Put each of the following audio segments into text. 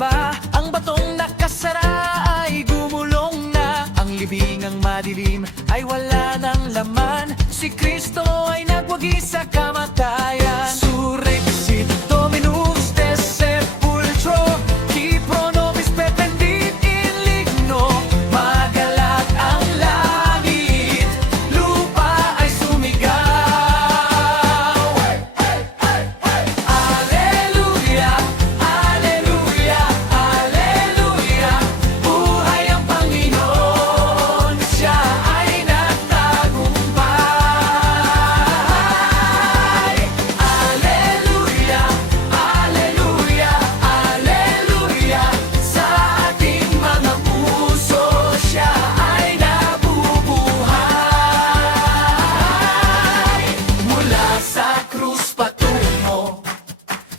ba? Ang batong nakasara ay gumulong na. Ang libingang madilim ay wala ng laman. Si Kristo ay nagwagi sa kamatayan. Surrexit Dominus de sepulcro, qui pro nobis petendit in ligno. Magalak ang langit, lupa ay sumigaw. Alleluia, alleluia, alleluia. Buhay ang Panginoon, siya ay nagtagumpay. Alleluia, alleluia, alleluia. Sa ating mga puso, siya ay nabubuhay. Mula sa krus patungo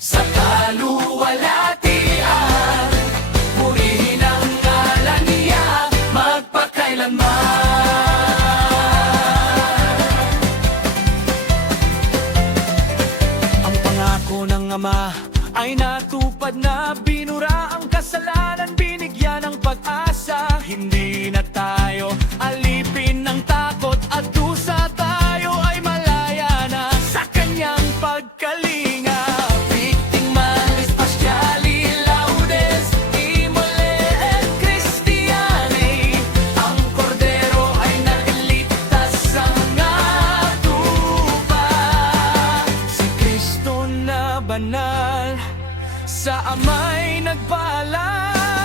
sa kaluwalhatian, purihin ang ngalan niya magpakailanman. Ang pangako ng Ama ay natupad na. Binura ang kasalanan, binigyan ng pag-asa. Hindi na tayo alipin ng takot at dusa. Tayo ay malaya na sa kanyang pagkalinga. Victimalis Paschali Laudes, Imole et Christiani. Ang kordero ay nagligtas sa mga tupa. Si Kristo na banal, sa Ama'y nagpaalam.